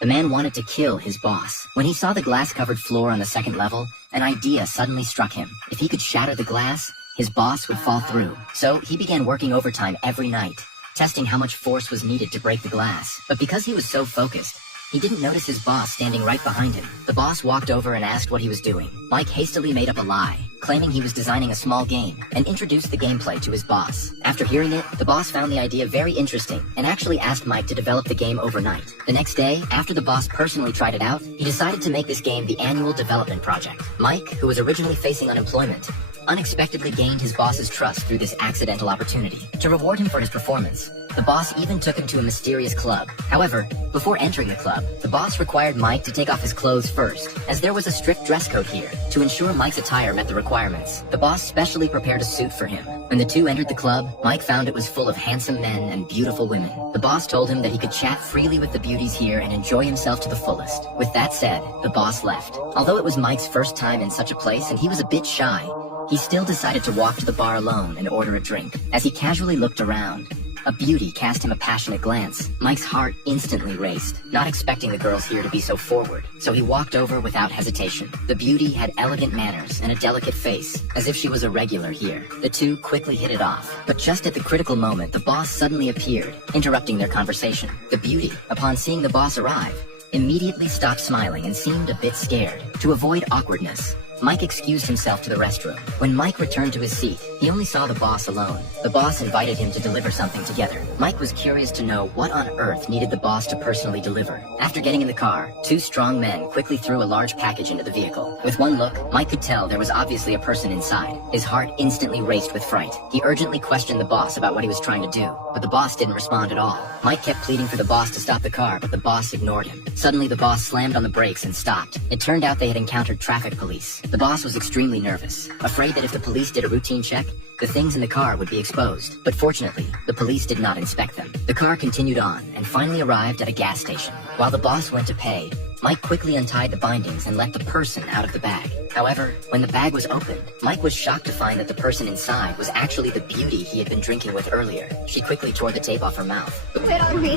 The man wanted to kill his boss. When he saw the glass-covered floor on the second level, an idea suddenly struck him. If he could shatter the glass, his boss would fall through. So he began working overtime every night, testing how much force was needed to break the glass. But because he was so focused, he didn't notice his boss standing right behind him. The boss walked over and asked what he was doing. Mike hastily made up a lie, claiming he was designing a small game, and introduced the gameplay to his boss. After hearing it, the boss found the idea very interesting and actually asked Mike to develop the game overnight. The next day, after the boss personally tried it out, he decided to make this game the annual development project. Mike, who was originally facing unemployment, unexpectedly gained his boss's trust through this accidental opportunity. To reward him for his performance, the boss even took him to a mysterious club. However, before entering the club, the boss required Mike to take off his clothes first, as there was a strict dress code here. To ensure Mike's attire met the requirements, the boss specially prepared a suit for him. When the two entered the club, Mike found it was full of handsome men and beautiful women. The boss told him that he could chat freely with the beauties here and enjoy himself to the fullest. With that said, the boss left. Although it was Mike's first time in such a place and he was a bit shy, he still decided to walk to the bar alone and order a drink. As he casually looked around, a beauty cast him a passionate glance. Mike's heart instantly raced, not expecting the girls here to be so forward, so he walked over without hesitation. The beauty had elegant manners and a delicate face, as if she was a regular here. The two quickly hit it off, but just at the critical moment, the boss suddenly appeared, interrupting their conversation. The beauty, upon seeing the boss arrive, immediately stopped smiling and seemed a bit scared. To avoid awkwardness, Mike excused himself to the restroom. When Mike returned to his seat, he only saw the boss alone. The boss invited him to deliver something together. Mike was curious to know what on earth needed the boss to personally deliver. After getting in the car, two strong men quickly threw a large package into the vehicle. With one look, Mike could tell there was obviously a person inside. His heart instantly raced with fright. He urgently questioned the boss about what he was trying to do, but the boss didn't respond at all. Mike kept pleading for the boss to stop the car, but the boss ignored him. Suddenly, the boss slammed on the brakes and stopped. It turned out they had encountered traffic police. The boss was extremely nervous, afraid that if the police did a routine check, the things in the car would be exposed. But fortunately, the police did not inspect them. The car continued on and finally arrived at a gas station. While the boss went to pay, Mike quickly untied the bindings and let the person out of the bag. However, when the bag was opened, Mike was shocked to find that the person inside was actually the beauty he had been drinking with earlier. She quickly tore the tape off her mouth. Where are we?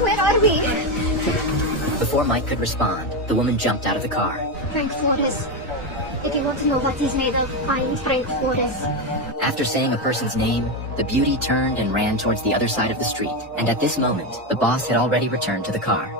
Where are we? Before Mike could respond, the woman jumped out of the car. Frank Flores. If you want to know what he's made of, I'm Frank Flores. After saying a person's name, the beauty turned and ran towards the other side of the street. And at this moment, the boss had already returned to the car.